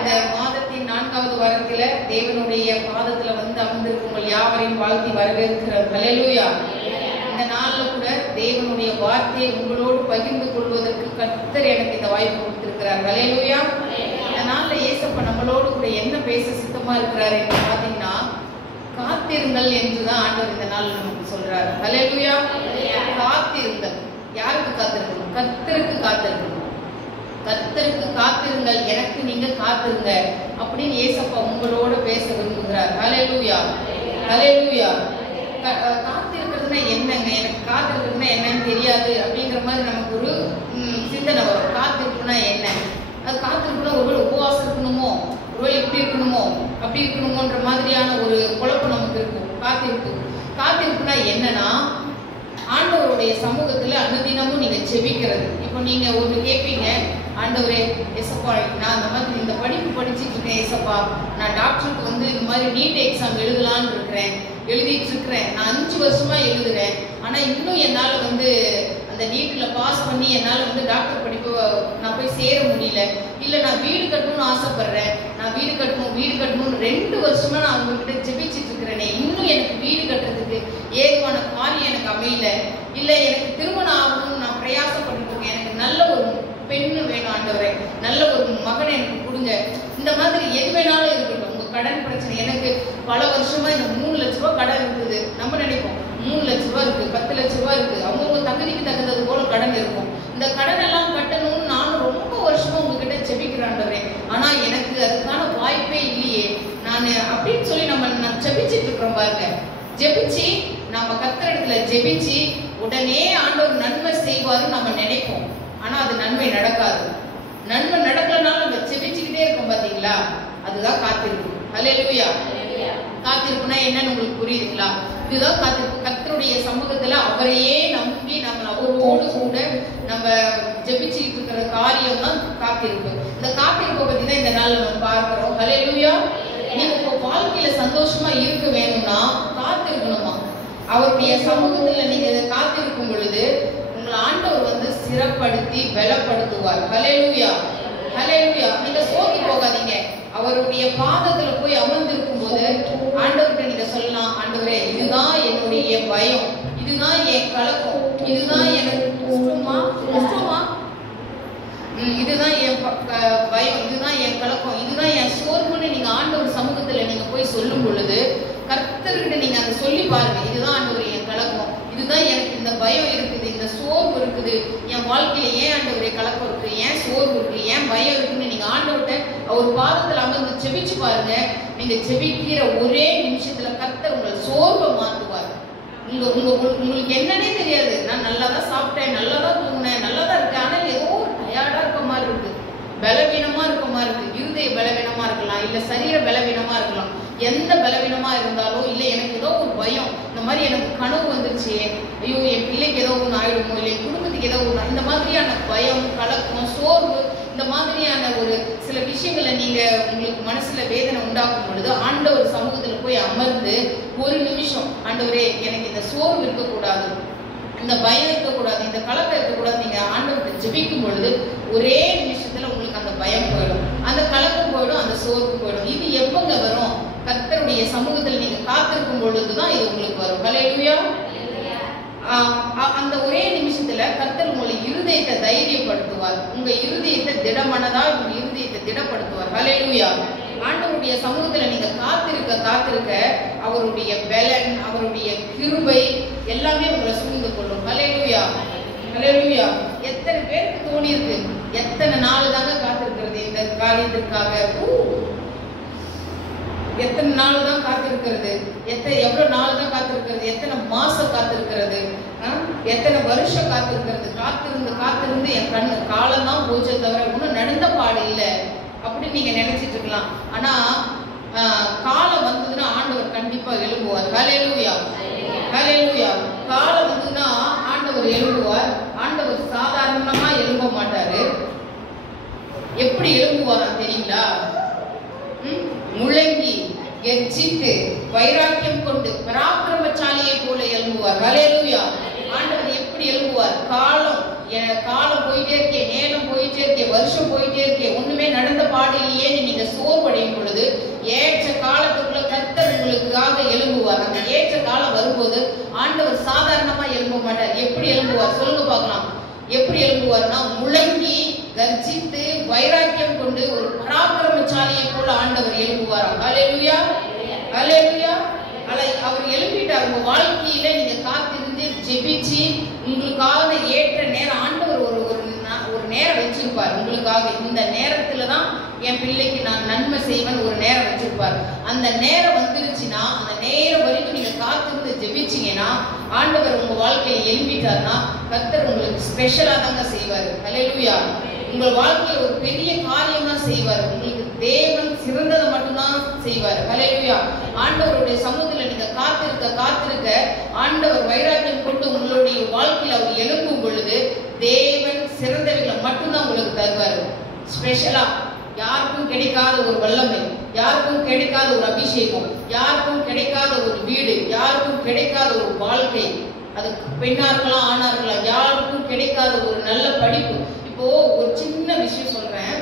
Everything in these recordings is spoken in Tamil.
இந்த மாதத்தின் 4வது வாரத்தில தேவனுடைய பாதத்துல வந்து அமர்ந்திருக்கும் யாவரையும் வாழ்த்தி வரவேற்கிறேன். ஹல்லேலூயா. இந்த நாள்ல கூட தேவனுடைய வார்த்தையை உங்களோடு பகிர்ந்து கொள்வதற்கு கர்த்தர் எனக்கு இந்த வாய்ப்பு கொடுத்திருக்கிறார். ஹல்லேலூயா. இந்த நாள்ல இயேசப்பா நம்மளோடு கூட என்ன பேச சித்தமா இருக்கிறார் என்று பார்த்தீங்கன்னா, காத்திருங்கள் என்றுதான் ஆண்டவர் இந்த நாள் நமக்கு சொல்றாரு. ஹல்லேலூயா. காத்திருங்கள். யாருக்கு காத்திருக்கணும்? கர்த்தருக்கு காத்திருக்கணும். கர்த்தருக்கு காத்திருங்கள், எனக்கு நீங்க காத்திருங்க அப்படின்னு இயேசப்பா உங்களோட பேச விரும்புகிறார். ஹல்லேலூயா. ஹல்லேலூயா. காத்திருக்கிறதுனா என்னங்க, எனக்கு காத்திருக்கிறதுனா என்னன்னு தெரியாது அப்படிங்கிற மாதிரி நமக்கு ஒரு சிந்தனை வரும். காத்திருக்குன்னா என்ன? அது காத்திருக்குன்னா ஒருவேளை உபவாசம் இருக்கணுமோ, ஒருவேளை இப்படி இருக்கணுமோ அப்படி இருக்கணுமோன்ற மாதிரியான ஒரு குழப்பம் நமக்கு இருக்கும். காத்திருக்குன்னா என்னன்னா, ஆண்டவருடைய சமூகத்துல அனுதினமும் நீங்க ஜெபிக்கிறது. இப்போ நீங்க ஒன்று கேட்பீங்க, ஆண்டவரே ஏசப்பா நான் அந்த மாதிரி இந்த படிப்பு படிச்சுட்டு இருக்கேன் ஏசப்பா, நான் டாக்டருக்கு வந்து இந்த மாதிரி நீட் எக்ஸாம் எழுதலான்னு எழுதிட்டு இருக்கிறேன், நான் 5 வருஷமா எழுதுறேன், ஆனா இன்னும் என்னால வந்து அந்த நீட்ல பாஸ் பண்ணி என்னால வந்து டாக்டர் படிப்பு நான் போய் சேர முடியல. இல்ல நான் வீடு கட்டணும்னு ஆசைப்படுறேன், நான் வீடு கட்டணும்னு 2 வருஷமா நான் உங்ககிட்ட ஜெபிச்சுட்டு இருக்கிறேனே, இன்னும் எனக்கு வீடு கட்டுறதுக்கு ஏதுவான காரியம் எனக்கு அமையல. இல்ல எனக்கு திருமணம் ஆகணும்னு நான் பிரயாசப்பட்டு இருக்கேன், எனக்கு நல்ல ஒரு பெண்ணு வேணும் ஆண்டவரே, நல்ல ஒரு மகனை எனக்கு கொடுங்க. இந்த மாதிரி எது வேணாலும் இருக்கட்டும். உங்க கடன் பிரச்சனை, எனக்கு பல வருஷமா இந்த 3 லட்ச ரூபாய் கடன் இருக்குது. நம்ம நினைப்போம் 3 லட்ச ரூபாய் இருக்கு, 10 லட்ச ரூபாய் இருக்கு, அவங்கவுங்க தகுதிக்கு தகுந்தது போல கடன் இருக்கும். இந்த கடன் எல்லாம் கட்டணும்னு நானும் ரொம்ப வருஷமா உங்ககிட்ட ஜெபிக்கிறாண்டவரே, ஆனா எனக்கு அதுக்கான வாய்ப்பே இல்லையே நான் அப்படின்னு சொல்லி நம்ம ஜெபிச்சுட்டு இருக்கிறோம் பாருங்க. ஜெபிச்சு நம்ம கர்த்தர் இடத்துல ஜெபிச்சு உடனே ஆண்டவர் நன்மை செய்வாருன்னு நம்ம நினைப்போம். ஆனா அது நன்மை நடக்காது. நன்மை நடக்கலனாலும் நம்ம ஜெபிச்சுக்கிட்டே இருக்கோம் பாத்தீங்களா, அதுதான் காத்திருப்பு. ஹல்லேலூயா. காத்திருப்புனா என்னன்னு உங்களுக்கு புரியுதுங்களா? இதுதான் காத்திருப்பு. கர்த்தருடைய சமூகத்துல அவரையே நம்பி நம்ம அவரோடு கூட நம்ம ஜெபிச்சுக்கிட்டு இருக்கிற காரியம் தான் காத்திருப்பு. இந்த காத்திருப்பை பத்தி தான் இந்த நாள்ல நம்ம பார்க்கிறோம். ஹல்லேலூயா. நீங்க இப்போ வாழ்க்கையில சந்தோஷமா இருக்க வேணும்னா காத்திருக்கணுமா? அவருடைய சமூகத்துல நீங்க காத்திருக்கும் பொழுது உங்களை ஆண்டவர் வந்து சிறப்படுத்தி பலப்படுத்துவார். ஹல்லேலூயா. ஹல்லேலூயா. நீங்க சோர்ந்து போகாதீங்க. அவருடைய பாதத்துல போய் அமர்ந்திருக்கும் போது ஆண்டவர்கிட்ட நீங்க சொல்லலாம், ஆண்டவரே இதுதான் என்னுடைய பயம், இதுதான் என் கலக்கம், இதுதான் எனக்கு கஷ்டமா, இதுதான் என் பயம், இதுதான் என் கலக்கம், இதுதான் என் சோர்வுன்னு நீங்க ஆண்டவர் சமூகத்துல நீங்க போய் சொல்லும் பொழுது கர்த்தர்கிட்ட நீங்க அதை சொல்லி பாருங்க. இதுதான் ஆண்டவர் என் கலக்கம், இதுதான் எனக்கு இந்த பயம் இருக்குது, இந்த சோர்வு இருக்குது, என் வாழ்க்கையில ஏன் ஆண்டவரே கலக்கம் இருக்கு, ஏன் சோர்வு இருக்கு, ஏன் பயம் இருக்குன்னு நீங்க ஆண்டவர்கிட்ட அவர் பாதத்துல அமர்ந்து ஜெபிச்சு பாருங்க. நீங்க ஜெபிக்கிற ஒரே நிமிஷத்துல கர்த்தர் உங்கள் சோர்வை மாத்துவார். உங்களுக்கு என்னன்னே தெரியாது. நான் நல்லா தான் சாப்பிட்டேன், நல்லா தான் தூங்கினேன், நல்லா தான் இருக்கேன், ஆனா ஏதோ ஒரு டயர்டா இருக்க மாதிரி இருக்கு, பலவீனமா இருக்க மாதிரி இருக்கு. இருதய பலவீனமா இருக்கலாம், இல்ல சரீர பலவீனமா இருக்கலாம். எந்த பலவீனமா இருந்தாலும், இல்ல எனக்கு ஏதோ ஒரு பயம், இந்த மாதிரி எனக்கு கனவு வந்துருச்சு, ஐயோ என் பிள்ளைக்கு ஏதோ ஒன்று ஆயிடுமோ, இல்லை என் குடும்பத்துக்கு ஏதோ ஒன்று, இந்த மாதிரியான பயம், கலக்கம், சோர்வு, இந்த மாதிரியான ஒரு சில விஷயங்களை நீங்க உங்களுக்கு மனசுல வேதனை உண்டாக்கும் பொழுது ஆண்டவர் சமூகத்துல போய் அமர்ந்து ஒரு நிமிஷம், ஆண்டவரே எனக்கு இந்த சோர்வு இருக்கக்கூடாது, இந்த பயம் இருக்கக்கூடாது, இந்த கலக்கம் இருக்கக்கூடாது, நீங்க ஆண்டவர்கிட்ட ஜெபிக்கும் பொழுது ஒரே நிமிஷத்துல உங்களுக்கு அந்த பயம் போயிடும், அந்த கலக்கம் போயிடும், அந்த சோர்வு போயிடும். இது எப்பங்க வரும்? கர்த்தருடைய சமூகத்தில் நீங்க காத்திருக்கும் பொழுதுதான் இது உங்களுக்கு வரும். ஹல்லேலூயா. அந்த ஒரே நிமிஷத்துல கர்த்தர் உங்களை இருதயத்தை தைரியப்படுத்துவார், உங்க இருதயத்தை திடமனதா உங்க இருதயத்தை திடப்படுத்துவார். ஹல்லேலூயா. ஆண்டவருடைய சமூகத்துல நீங்க காத்திருக்க அவருடைய பலன், அவருடைய கிருபை எல்லாமே உங்களை சூழ்ந்து கொள்ளும். ஹல்லேலூயா. ஹல்லேலூயா. எத்தனை பேருக்கு தோணி இருக்கு, எத்தனை நாள் தாங்க காத்திருக்கிறது இந்த காரியத்திற்காக, எத்தனை நாள் தான் காத்திருக்கிறது, எவ்வளவு நாள் தான் காத்திருக்கிறது, எத்தனை மாசம் காத்திருக்கிறது, எத்தனை வருஷம் காத்திருக்கிறது. காத்திருந்து என் கண்ணு காலம் தான் போச்சே தவிர ஒன்றும் நடந்த பாடு இல்லை அப்படின்னு நீங்க நினைச்சிட்டு இருக்கலாம். ஆனா காலம் வந்ததுன்னா ஆண்டவர் கண்டிப்பா எழும்புவார். ஹல்லேலூயா. ஹல்லேலூயா. காலம் வந்ததுன்னா ஆண்டவர் எழும்புவார். ஆண்டவர் சாதாரணமா எழும்ப மாட்டாரு. எப்படி எழும்புவாரா தெரியுங்களா? முழங்கி கெர்ச்சித்து வைராக்கியம் கொண்டு பராக்கிரமசாலியை போல எழும்புவார். ஹல்லேலூயா. ஆண்டவர் எப்படி எழும்புவார்? காலம் போயிட்டே இருக்கே, நேரம் போயிட்டே இருக்கே, வருஷம் போயிட்டே இருக்கே, ஒண்ணுமே நடந்த பாடு இல்லையேன்னு நீங்க எழும்புவார்? சொல்லுங்க பார்க்கலாம். எப்படி எழும்புவார்னா, முழங்கி கர்ஜித்து வைராக்கியம் கொண்டு ஒரு பராக்கிரமசாலியை போல ஆண்டவர் எழும்புவாராம். ஹல்லேலூயா, ஹல்லேலூயா. அவர் எழுப்பிட்டார். உங்க வாழ்க்கையில நீங்க காத்திருந்து ஜெபிச்சு உங்களுக்காக ஏற்ற நேரம் ஆண்டவர் ஒரு நேரம் வச்சிருப்பார் உங்களுக்காக. இந்த நேரத்துல தான் என் பிள்ளைக்கு நான் நன்மை செய்வேன் ஒரு நேரம் வச்சிருப்பார். அந்த நேரம் வந்துருச்சுன்னா, அந்த நேரம் வரைக்கும் நீங்க காத்திருந்து ஜெபிச்சீங்கன்னா, ஆண்டவர் உங்க வாழ்க்கையில எழுப்பிட்டாருன்னா கர்த்தர் உங்களுக்கு ஸ்பெஷலா தாங்க செய்வாரு. ஹல்லேலூயா. உங்கள் வாழ்க்கையில ஒரு பெரிய காரியம் தான் செய்வார். உங்களுக்கு தேவன் சிறந்ததை மட்டும்தான் செய்வார். ஹல்லேலூயா. ஆண்டவருடைய சமூகத்துல நீங்க காத்திருக்க ஆண்டவர் வைராக்கியம் கொண்டு உங்களுடைய வாழ்க்கையில அவர் எழுப்பும் பொழுது தேவன் சிறந்தவைகளை மட்டும்தான் உங்களுக்கு தருவார். ஸ்பெஷலா யாருக்கும் கிடைக்காத ஒரு வல்லமை, யாருக்கும் கிடைக்காத ஒரு அபிஷேகம், யாருக்கும் கிடைக்காத ஒரு வீடு, யாருக்கும் கிடைக்காத ஒரு வாழ்க்கை, அது பெண்ணா இருக்கலாம் ஆணா இருக்கலாம், யாருக்கும் கிடைக்காத ஒரு நல்ல படிப்பு. இப்போ ஒரு சின்ன விஷயம் சொல்றேன்.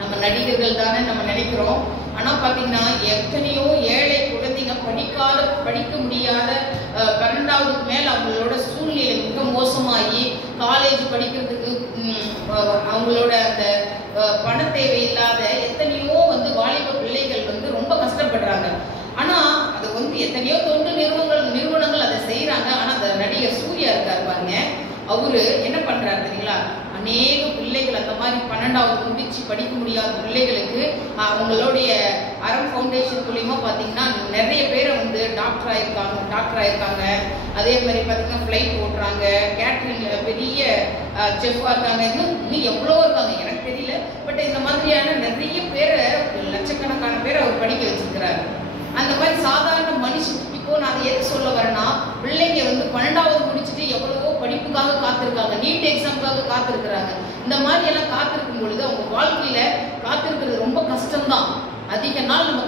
நம்ம நடிகர்கள் தானே நம்ம நினைக்கிறோம். ஆனா பாத்தீங்கன்னா எத்தனையோ ஏழை குழந்தைங்க படிக்க முடியாத 12வது மேல அவங்களோட சூழ்நிலை மிக மோசமாகி காலேஜ் படிக்கிறதுக்கு அவங்களோட அந்த பண தேவை இல்லாத எத்தனையோ வாலிப பிள்ளைகள் ரொம்ப கஷ்டப்படுறாங்க. ஆனா அது எத்தனையோ தொண்டு நிறுவனங்கள் அதை செய்யறாங்க. ஆனா அந்த நடிகர் சூர்யா இருக்காரு பாருங்க, அவரு என்ன பண்றாரு தெரியுங்களா? அநேக பிள்ளைகள் அந்த மாதிரி 12வது முடிச்சு படிக்க முடியாத பிள்ளைகளுக்கு அவங்களுடைய அறம் ஃபவுண்டேஷன் மூலியமா பாத்தீங்கன்னா நிறைய பேரை டாக்டர் ஆயிருக்காங்க. அதே மாதிரி பாத்தீங்கன்னா ஃபிளைட் ஓட்டுறாங்க, கேட்டரிங்ல பெரிய செஃப்பா இருக்காங்க, இன்னும் எவ்வளவோ இருக்காங்க எனக்கு தெரியல. பட் இந்த மாதிரியான நிறைய பேரை, லட்சக்கணக்கான பேரை அவர் படிக்க வச்சிருக்கிறாரு. அந்த மாதிரி சாதாரண மனுஷன். இப்போ நான் அதை எது சொல்ல வரேன்னா, பிள்ளைங்க 12வது முடிச்சுட்டு எவ்வளவோ படிப்புக்காக காத்திருக்காங்க, நீட் எக்ஸாமுக்காக காத்திருக்கிறாங்க. இந்த மாதிரி எல்லாம் காத்திருக்கும் பொழுது அவங்க வாழ்க்கையில காத்திருக்கிறது ரொம்ப கஷ்டம்தான். அதிக நாள் நம்ம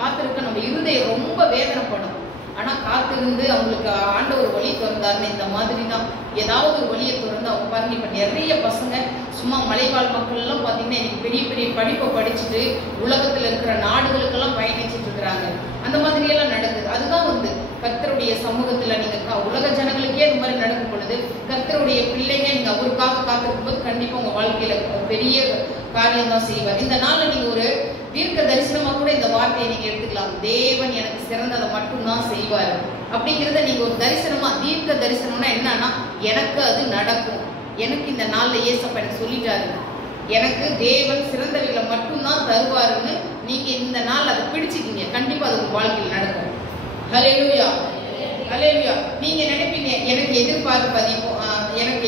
காத்திருக்க நம்ம இருதயம் ரொம்ப வேதனைப்படும். ஆனா காத்திருந்து அவங்களுக்கு ஆண்டவர் வழி திறந்தாருன்னு இந்த மாதிரி தான் ஏதாவது ஒரு வழியை திறந்து அவங்க பாருங்க. இப்ப நிறைய பசங்க சும்மா மலைவாழ் மக்கள் எல்லாம் பாத்தீங்கன்னா எனக்கு பெரிய பெரிய படிப்பை படிச்சுட்டு உலகத்துல இருக்கிற நாடுகளுக்கெல்லாம் பயணிச்சுட்டு இருக்கிறாங்க. அந்த மாதிரி எல்லாம் நடக்குது. அதுதான் கர்த்தருடைய சமூகத்துல நீங்க உலக ஜனங்களுக்கே இந்த மாதிரி நடக்கும் பொழுது கர்த்தருடைய பிள்ளைங்க நீங்க அவருக்காக காத்திருக்கும் போது கண்டிப்பா உங்க வாழ்க்கையில பெரிய காரியம் தான் செய்வார். இந்த நாள்ல நீங்க ஒரு தீர்க்க தரிசனமா கூட இந்த வார்த்தையை நீங்க எடுத்துக்கலாம். தேவன் எனக்கு சிறந்ததை மட்டும்தான் செய்வார் அப்படிங்கிறத நீங்க ஒரு தரிசனமா, தீர்க்க தரிசனம்னா என்னன்னா எனக்கு அது நடக்கும், எனக்கு இந்த நாள்ல ஏசப்பா எனக்கு சொல்லிட்டாரு, எனக்கு தேவன் சிறந்தவைகளை மட்டும்தான் தருவாருன்னு நீங்க இந்த நாள் அதை பிடிச்சிக்கிங்க. கண்டிப்பா அது உங்க வாழ்க்கையில் நடக்கும். ஹல்லேலூயா, ஹல்லேலூயா. நீங்க நினைப்பீங்க எனக்கு எதிர்பார்ப்பு அதிகம், எனக்கு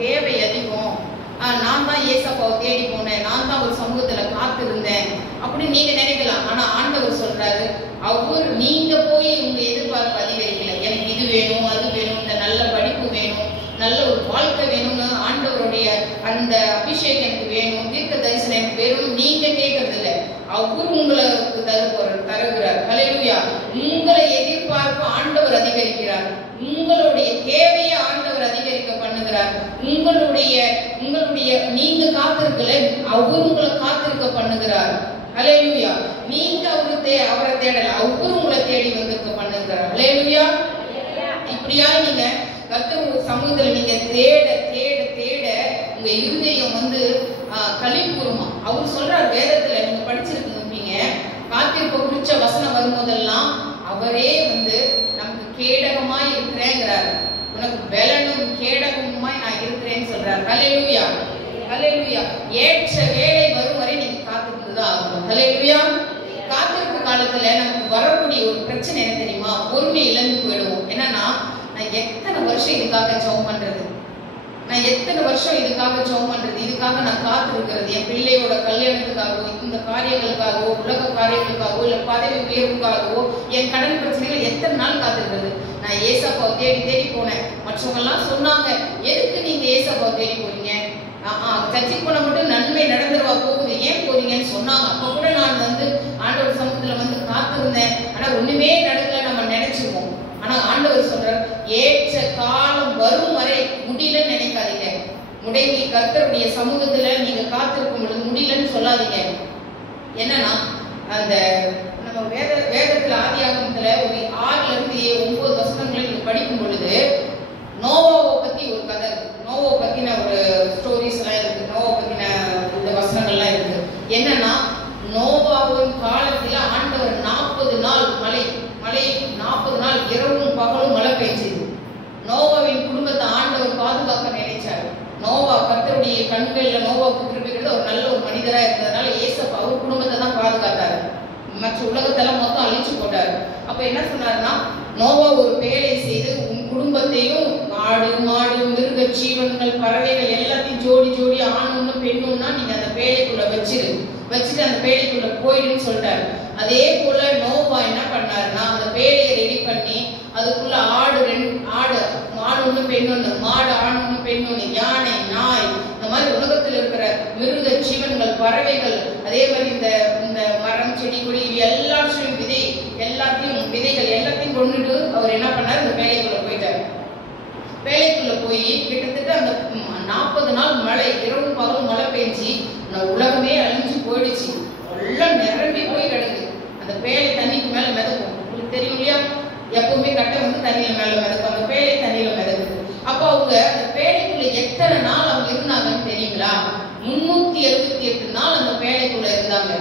தேவை அதிகம், நான் தான் ஏசப்பாவை தேடி போனேன், நான் தான் ஒரு சமூகத்துல காத்திருந்தேன் அப்படின்னு நீங்க நினைக்கலாம். ஆனா ஆண்டவர் சொல்றாரு, நீங்க போய் உங்க எதிர்பார்ப்பு அதிகரிக்கல. எனக்கு இது வேணும், அது வேணும், இந்த நல்ல படிப்பு வேணும், நல்ல ஒரு வாழ்க்கை வேணும்னு ஆண்டவருடைய அந்த அபிஷேகம் எனக்கு வேணும், தீர்க்க தரிசனம் எனக்கு வேணும் நீங்க கேட்கறது இல்லை. அவர் உங்களுக்கு தருகிறார். ஹல்லேலூயா. உங்களை எதிர்பார்ப்பு ஆண்டவர் அதிகரிக்கிறார். உங்களுடைய தேவையை ஆண்டவர் அதிகரிக்க பண்ணுகிறார். உங்களுடைய நீங்க காத்திருக்கல, அவர் உங்களை காத்திருக்க பண்ணுகிறார். ஹல்லேலூயா. நீங்க அவரை தேடல, அவர் உங்களை தேடி வந்திருக்க பண்ணுகிறார். ஹல்லேலூயா. இப்படியா நீங்க கர்த்தர் சமூகத்துல நீங்க தேட தேட தேட உங்க இருதயம் களிப்புறுமா. அவர் சொல்றார் வேதத்துல, நீங்க படிச்சிருக்கீங்க, காத்திருப்ப குறிச்ச வசனம் வரும்போதெல்லாம் அவரே நமக்கு கேடகமாய் இருக்கிறேங்கிறார். உனக்கு பலனும் கேடகமாய் நான் இருக்கிறேன்னு சொல்றார். ஹல்லேலூயா, ஹல்லேலூயா. ஏற்ற வேலை வரும் வரை நீங்க காத்திருந்துதான் ஆகணும். ஹல்லேலூயா. காத்திருப்பு காலத்துல நமக்கு வரக்கூடிய ஒரு பிரச்சனை என்ன தெரியுமா? பொறுமை இழந்து போயிடுவோம். என்னன்னா, நான் எத்தனை வருஷம் இதுக்காக ஜெபம் பண்றது, இதுக்காக நான் காத்திருக்கிறது, என் பிள்ளையோட கல்யாணத்துக்காகவோ, இந்த காரியங்களுக்காகவோ, உலக காரியங்களுக்காகவோ, இல்ல பதவி உயர்வுக்காகவோ, என் கடன் பிரச்சனைகள் எத்தனை நாள் காத்திருக்கிறது. நான் ஏசப்பாவை தேடி தேடி போனேன். மற்றவங்க எல்லாம் சொன்னாங்க, எதுக்கு நீங்க ஏசப்பாவை தேடி போறீங்க, சர்ச்சைக்கு போன மட்டும் நன்மை நடந்துருவா போகுது, ஏன் போறீங்கன்னு சொன்னாங்க. அப்ப கூட நான் ஆண்டவர் சமூகத்துல காத்திருந்தேன். ஆனா ஒண்ணுமே நடக்கல நம்ம நினைச்சிருவோம். ஆனா ஆண்டவர் சொல்றார், ஏற்ற காலம் வரும் வரை முடியலன்னு நினைக்காதீங்க. கர்த்தருடைய சமூகத்துல நீங்க காத்திருக்கும் பொழுது முடியலன்னு சொல்லாதீங்க. என்னன்னா, அந்த நம்ம வேதத்துல ஆதியாகமத்துல ஒரு 6 to 9 வசனங்களை நீங்க படிக்கும் பொழுது நோவாவை பத்தி ஒரு கதை இருக்கு. நோவாவை பத்தின ஒரு ஸ்டோரிஸ் எல்லாம் இருக்கு. நோவா பத்தின இந்த வசனங்கள்லாம் இருக்கு. என்னன்னா, நோவாவின் காலத்துல ஆண்டவர் 40 நாள் மழை 40 நாள் இரவும் பகலும் மழை பெய்ஞ்சது. நோவாவின் குடும்பத்தை ஆண்டவர் பாதுகாக்க நினைச்சாரு. நோவா கர்த்தருடைய கண்கள்ல நோவாவுக்கு கிருபைகள் ஒரு நல்ல ஒரு மனிதரா இருந்ததுனால ஏசப்பா அவர் குடும்பத்தை தான் பாதுகாத்தாரு. மற்ற உலகத்தெல்லாம் மொத்தம் அழிச்சு போட்டாரு. அப்ப என்ன சொன்னாருன்னா, நோவா ஒரு பேழை செய்து உன் குடும்பத்தையும் ஆடு மாடு மிருக ஜீவன்கள் பறவைகள் எல்லாத்தையும் ஜோடி ஜோடி ஆணுன்னு பெண்ணுன்னா நீங்க அந்த பேழைக்குள்ள வச்சுட்டு அந்த பேழைக்குள்ள போயிடுன்னு சொல்லிட்டாரு. அதே போல நோவா என்ன பண்ணாருன்னா, அந்த பேழையை ரெடி பண்ணி அதுக்குள்ள ஆடு ஒண்ணு பெண்ணொன்னு, மாடு ஆணொன்னு பெண்ணொன்னு, யானை நாய் இந்த மாதிரி உலகத்தில் இருக்கிற மிருக ஜீவன்கள் பறவைகள், அதே மாதிரி இந்த மரம் செடி கொடி எல்லாத்தையும் விதைகள் எல்லாத்தையும் கொண்டுட்டு அவர் என்ன பண்ணாரு, இந்த பேழைக்குள்ள போயிட்டாரு. பேழைக்குள்ள போய் கிட்டத்தட்ட அந்த 40 நாள் மழை இரவு பகலும் மழை பெஞ்சு உலகமே அழிஞ்சு போயிடுச்சு. எல்லாம் நிரம்பி போய் கிடக்கு. அந்த பேழை தண்ணிக்கு மேல மிதக்கும். உங்களுக்கு தெரியும் இல்லையா, எப்பவுமே கட்டை வந்து தண்ணியில மேல மிதக்கும், அந்த பேழை தண்ணியில மிதக்குது. அப்ப அவங்க அந்த பேழைக்குள்ள எத்தனை நாள் அவங்க இருந்தாங்கன்னு தெரியுங்களா? 368 நாள் அந்த பேழைக்குள்ள இருந்தாங்க.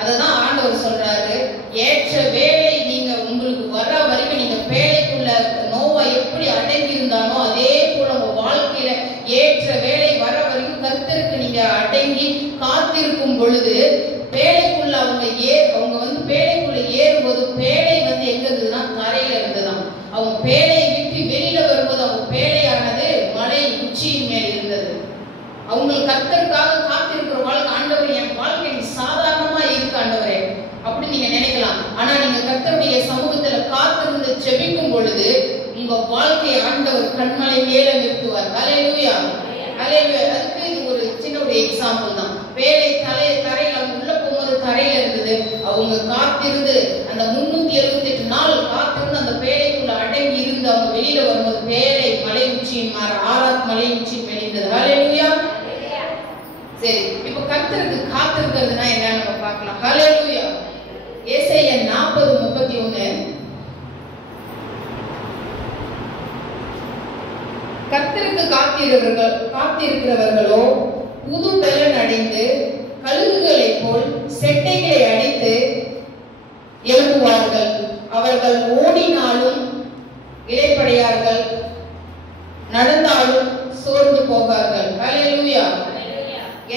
அததான் ஆண்டவர் சொல்றாரு, ஏற்ற வேலை நீங்க உங்களுக்கு வர வரைக்கும் நீங்க பேழைக்குள்ள நோவா எப்படி அடங்கி இருந்தானோ அதே போல உங்க வாழ்க்கையில ஏற்ற வேலை வர வரைக்கும் கர்த்தருக்கு நீங்க அடங்கி காத்திருக்கும் பொழுது பேழைக்குள்ள அவங்க வந்து பேழைக்குள்ள ஏறும்போது பேழை வந்து எங்க இருந்ததுன்னா தரையில இருந்ததுதான். அவங்க பேழையை விட்டு வெளியில வரும்போது அவங்க பேழையானது மலை உச்சியின் மேல் இருந்தது. அவங்க கர்த்தருக்காக காத்திருக்கிற வாழ்க்கை, ஆண்டவர் என் வாழ்க்கை சாதாரணமா இருக்கு ஆண்டவரே அப்படி நீங்க நினைக்கலாம். ஆனா நீங்க கர்த்தருடைய சமூகத்துல காத்திருந்து ஜெபிக்கும் பொழுது உங்க வாழ்க்கையை ஆண்டவர் கண்மலை மேல நிறுத்துவார். ஹல்லேலூயா, ஹல்லேலூயா. அதுக்கு இது ஒரு சின்ன ஒரு எக்ஸாம்பிள் தான். பேழை தரையில அவங்க உள்ள போகும்போது தரையில இருந்தது. அவங்க காத்திருந்து அந்த 378 நாள் காத்திருந்து அந்த பேழைக்குள்ள அடங்கி இருந்து அவங்க வெளியில வரும்போது பேழை மலை உச்சியின் ஆராத் மலை உச்சியின் மேல் இருந்தது. ஹல்லேலூயா. சரி, இப்ப கர்த்தருக்கு காத்திருக்கிறதுனா என்னன்னு நம்ம பார்க்கலாம். ஹல்லேலூயா. ஏசாயா 40:31 கர்த்தருக்கு காத்திருக்கிறவர்களோ புது பலன் அடைந்து கழுகுகளை போல் செட்டைகளை அடித்து எழுப்புவார்கள். அவர்கள் ஓடினாலும் இளைப்படையார்கள், நடந்தாலும் சோர்ந்து போவார்கள். ஹல்லேலூயா.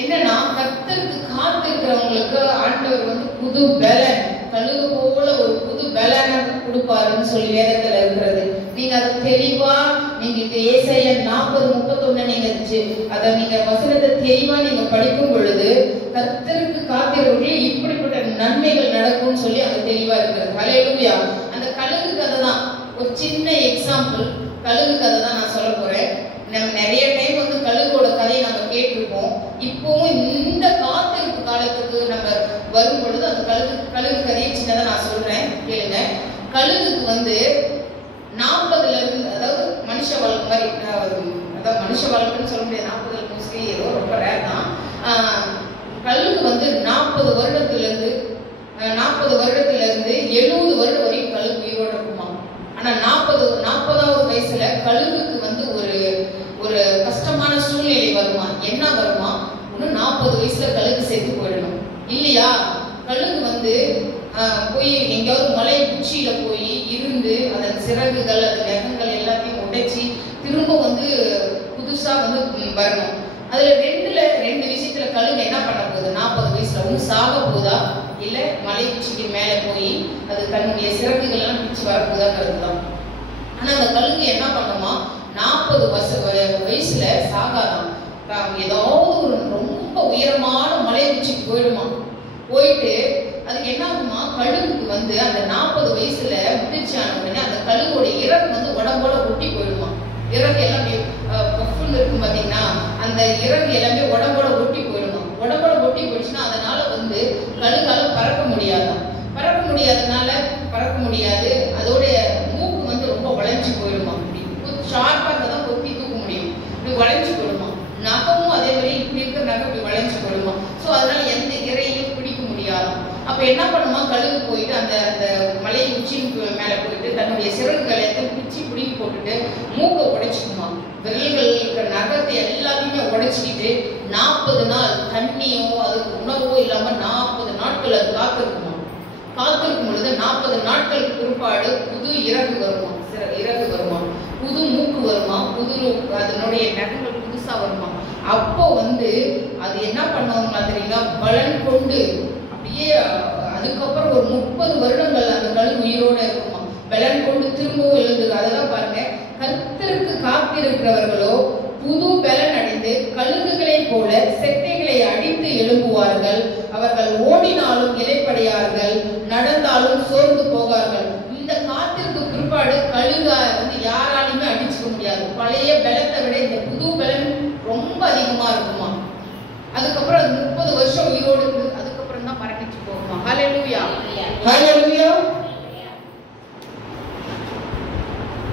என்னன்னா, கர்த்தருக்கு காத்திருக்கிறவங்களுக்கு ஆண்டவர் வந்து புது பலன், கழுகு போல ஒரு புது பலனை கொடுப்பாருன்னு சொல்லி வேதத்துல இருக்கிறது. நீங்க அதை தெளிவா நீங்க ஏசாயா 40:31 நீங்க அதை நீங்க வசனத்தை தெளிவா நீங்க படிக்கும் பொழுது கர்த்தருக்கு காத்திருக்கிறவர்கள் இப்படிப்பட்ட நன்மைகள் நடக்கும்னு சொல்லி அது தெளிவா இருக்கிறது. ஹல்லேலூயா. அந்த கழுகு கதை தான் ஒரு சின்ன எக்ஸாம்பிள். கழுகு கதை தான் நான் சொல்ல போறேன். நம்ம நிறைய டைம் வந்து கழுகோட கதையை நம்ம கேட்டிருப்போம். இப்பவும் இந்த காத்திருப்பு காலத்துக்கு நம்ம வரும் பொழுது அந்த கழுகு கதையை சின்னதா நான் சொல்றேன், கேளுங்க. கழுகுக்கு வந்து 40ல இருந்து, அதாவது மனுஷ வாழ்க்கை மாதிரி, அதாவது மனுஷ வாழ்க்கைன்னு சொல்ல முடியாது, 40 மோஸ்ட்லி ஏதோ ரொம்ப ரேர் தான். கழுகு வந்து 40 வருடத்துல இருந்து 70 வருடம் வரைக்கும் கழுகு உயிரோடு இருக்குமா. ஆனா 40வது வயசுல கழுகுக்கு வந்து ஒரு கஷ்டமான சூழ்நிலை வருமா. என்ன வருமா, இன்னும் 40 வயசுல கழுகு செத்து போயிடணும் இல்லையா. கழுகு வந்து போய் எங்கேயாவது மலை உச்சியில போய் இருந்து அதன் சிறகுகள் அது நகங்கள் எல்லாத்தையும் உடைச்சி திரும்ப வந்து புதுசா வந்து வரணும். அதுல ரெண்டு விஷயத்துல கழுகு என்ன பண்ண போகுது 40 வயசுல, ஒண்ணு சாக போதா இல்ல மலை உச்சிக்கு மேல போய் அது தன்னுடைய சிறகுகள் எல்லாம் பிடிச்சு வரப்போதா கழுகுதான். ஆனா அந்த கழுகு என்ன பண்ணுமா, 40 வயசுல சாகாதான், ஏதாவது ஒரு ரொம்ப உயரமான மலை உச்சிக்கு போயிட்டு அதுக்கு என்ன ஆகுமா, கழுகுக்கு வந்து அந்த 40 வயசுல முடிச்சான உடனே அந்த கழுகோட இறகு வந்து உடம்போட ஒட்டி போயிடுமா. இறகு எல்லாமே பஃப்னு இருக்கும் பாத்தீங்கன்னா, அந்த இறகு எல்லாமே உடம்போட ஒட்டி போயிடுமா. உடம்போட ஒட்டி போயிடுச்சுன்னா அதனால வந்து கழுகால பறக்க முடியாது. அதோட மூக்கு வந்து ரொம்ப வளைஞ்சு போயிடுமா. ஷார்ப்பா தான் கொத்தி தூக்க முடியும், இப்படி வளைஞ்சு போயிடுமா. நகமும் அதே மாதிரி இப்படி இருக்கிற நகம் இப்படி வளைஞ்சு போயிடுமா. ஸோ அதனால எந்த இறையும் பிடிக்க முடியாது. அப்ப என்ன பண்ணுமா, கழுகு போயிட்டு அந்த மலை உச்சியின் மேல போயிட்டு தன்னுடைய சிறகுகளை பிடிச்சி பிடிங்கி போட்டுட்டு மூக்கை உடைச்சு உடைச்சுக்குமா, விரல்கள் இருக்கிற நகத்தை எல்லாத்தையுமே உடைச்சிக்கிட்டு 40 நாள் தண்ணியோ அதுக்கு உணவோ இல்லாம 40 நாட்கள் அது காத்திருக்குமா. காத்திருக்கும் பொழுது 40 நாட்களுக்கு பிற்பாடு புது இறகு வருமா, இறகு வருமா, புது மூக்கு வருமா, புது அதனுடைய நகங்கள் புதுசா வருமா. அப்போ அது என்ன பண்ணுவாங்க தெரியுங்களா, பலன் கொண்டு அப்படியே அதுக்கப்புறம் ஒரு 30 வருடங்கள் அந்த கல் உயிரோட இருக்குமா, பலன் கொண்டு திரும்பவும் எழுதுது. அதெல்லாம் பாருங்க, கர்த்தருக்கு காத்திருக்கிறவர்களோ புது பலன் அடைந்து கழுகுகளை போல செட்டைகளை அடித்து எழும்புவார்கள். அவர்கள் ஓடினாலும் இலைப்படையார்கள், நடந்தாலும் சோர்ந்து போகார்கள். இந்த காத்திற்கு பிற்பாடு கழுகா யாராலையுமே அடிச்சுக்க முடியாது. பழைய பலத்தை விட இந்த புது பலன் ரொம்ப அதிகமா இருக்குமா. அதுக்கப்புறம் 30 வருஷம் உயிரோடு இருந்து அதுக்கப்புறம் தான் மரணிச்சு போகுமா. ஹல்லேலூயா, ஹல்லேலூயா.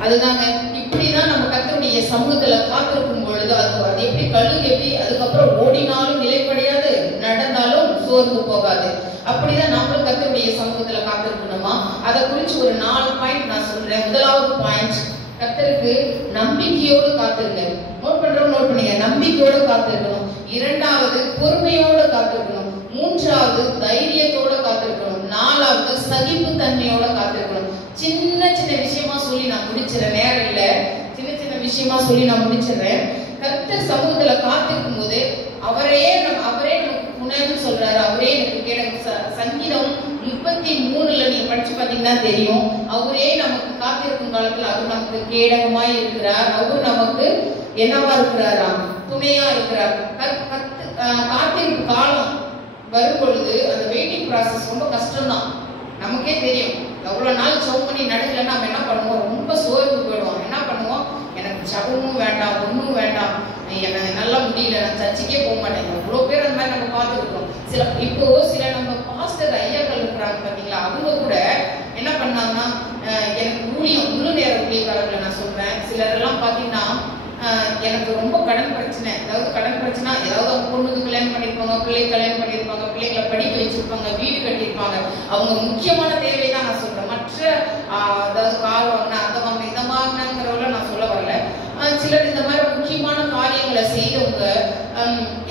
அதுதாங்க, இப்படிதான் நம்ம கர்த்தருடைய சமூகத்துல காத்திருக்கும் பொழுது அது எப்படி கழுகு எப்படி அதுக்கப்புறம் ஓடினாலும் நிலைப்படையாது, நடந்தாலும் சோர்ந்து போகாது. அப்படிதான் நம்மளும் கர்த்தருடைய சமூகத்துல காத்திருக்கணுமா. அதை குறிச்சு ஒரு 4 பாயிண்ட் நான் சொல்றேன். முதலாவது பாயிண்ட், கர்த்தருக்கு நம்பிக்கையோடு காத்திருங்க. நோட் பண்றோம், நோட் பண்ணீங்க. நம்பிக்கையோடு காத்திருக்கணும். இரண்டாவது பொறுமையோடு காத்திருக்கணும். மூன்றாவது தைரியத்தோட காத்திருக்கணும். நாலாவது சகிப்பு தன்மையோட காத்திருக்கணும். சின்ன சின்ன விஷயமா சொல்லி நான் முடிச்சிடறேன், நேரம் இல்ல. சின்ன சின்ன விஷயமா சொல்லி நான் முடிச்சிடறேன். கர்த்தர் சமூகத்துல காத்திருக்கும் போது அவரே நமக்கு துணைன்னு சொல்றாரு. அவரே எனக்கு கேட்ட சங்கீதம் 33 நீங்க படிச்சு பாத்தீங்கன்னா தெரியும். அவரே நமக்கு காத்திருக்கும் காலத்துல அவர் நமக்கு கேடகமாய் இருக்கிறார். அவர் நமக்கு என்னவா இருக்கிறாராம், துணையா இருக்கிறார். காத்திருப்பு காலம் வரும் பொழுது அந்த வெயிட்டிங் ப்ராசஸ் ரொம்ப கஷ்டம்தான். நமக்கே தெரியும். எவ்வளவு நாள் ஜெபம் பண்ணி நடக்கலன்னா நம்ம என்ன பண்ணுவோம், ரொம்ப சோர்வு போயிடுவோம். என்ன பண்ணுவோம், எனக்கு ஜெபமும் வேண்டாம், ஒன்றும் வேண்டாம், எனக்கு நல்லா முடியல, நான் சர்ச்சுக்கே போக மாட்டேன். எவ்வளோ பேர் அந்த மாதிரி நம்ம பார்த்துருக்கோம். இப்போ சில நம்ம பாஸ்டர் ஐயாக்கள் இருக்கிறாங்க பார்த்தீங்களா, அவங்க கூட என்ன பண்ணாங்கன்னா, எனக்கு ஊழியம் முழு நேர ஊழியக்காரர்களை நான் சொல்றேன். சிலரெல்லாம் பார்த்தீங்கன்னா எனக்கு ரொம்ப கடன் பிரச்சனை, அதாவது கடன் பிரச்சனை, ஏதாவது அவங்க பொண்ணுக்கு கல்யாணம் பண்ணியிருப்பாங்க, பிள்ளைக்கு கல்யாணம் பண்ணியிருப்பாங்க, பிள்ளைங்களை படிக்க வச்சிருப்பாங்க, வீடு கட்டியிருப்பாங்க. அவங்க முக்கியமான தேவை தான் நான் சொல்றேன். மற்ற அதாவது கார் வாங்கினா அதை வாங்கின இதை வாங்கினாங்கிறவங்கள நான் சொல்ல வரல. சிலர் இந்த மாதிரி முக்கியமான காரியங்களை செய்தவங்க,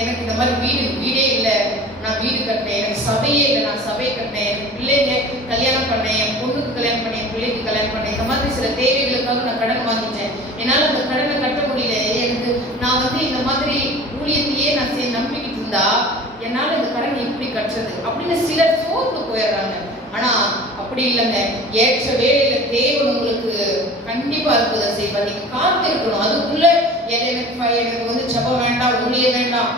எனக்கு இந்த மாதிரி வீடே இல்லை, நான் வீடு கட்டினேன், எனக்கு சபையே இல்லை, நான் சபை கட்டினேன், எனக்கு பிள்ளைங்க கல்யாணம் பண்ணேன், என் பொண்ணுக்கு கல்யாணம் பண்ணேன், என் பிள்ளைக்கு கல்யாணம் பண்ணேன், இந்த மாதிரி சில தேவைகளுக்காக நான் கடன் வாங்கிட்டேன், என்னால் அந்த கடனை கட்ட முடியல, எனக்கு நான் இந்த மாதிரி ஊழியத்தையே நான் நம்பிக்கிட்டு இருந்தா என்னால் இந்த கடன் எப்படி கட்டுறது அப்படின்னு சிலர் சோர்ந்து போயிடுறாங்க. ஆனா அப்படி இல்லைங்க. ஏற்ற வேலையில தேவன் உங்களுக்கு கண்டிப்பா அற்புதம் செய்வார். நீங்க காத்து இருக்கணும். அதுக்குள்ள எனக்கு ஜெபம் வேண்டாம், ஊழிய வேண்டாம்,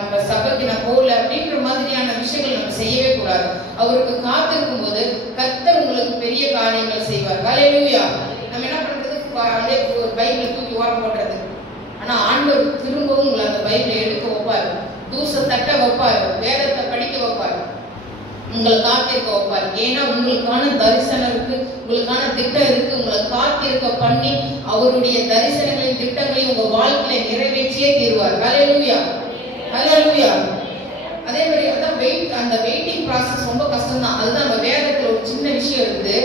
நம்ம சபைக்கு நான் போகல அப்படின்ற மாதிரியான விஷயங்கள் நம்ம செய்யவே கூடாது. அவருக்கு காத்திருக்கும் போது கர்த்தர் உங்களுக்கு பெரிய காரியங்கள் செய்வார். ஹல்லேலூயா. நம்ம என்ன பண்றது, பைபிளை தூக்கி ஓரம் போடுறது. ஆனா ஆண்டவர் திரும்பவும் உங்களை அந்த பைபிளை எடுக்க வைப்பார், தூச தட்ட வைப்பார், வேதத்தை படிக்க வைப்பார், உங்களை காத்திருக்க வைப்பார். ஏன்னா உங்களுக்கான தரிசனம் இருக்கு, உங்களுக்கான திட்டம் இருக்கு. உங்களை காத்திருக்க பண்ணி அவருடைய தரிசனங்களின் திட்டங்களையும் உங்க வாழ்க்கையில நிறைவேற்றியே தீர்வார். ஹல்லேலூயா, ஹல்லேலூயா. அதே மாதிரி அந்த வெயிட்டிங் ப்ராசஸ் ரொம்ப கஷ்டம் தான். அதுதான் நம்ம வேதத்துல ஒரு சின்ன விஷயம் இருக்குது.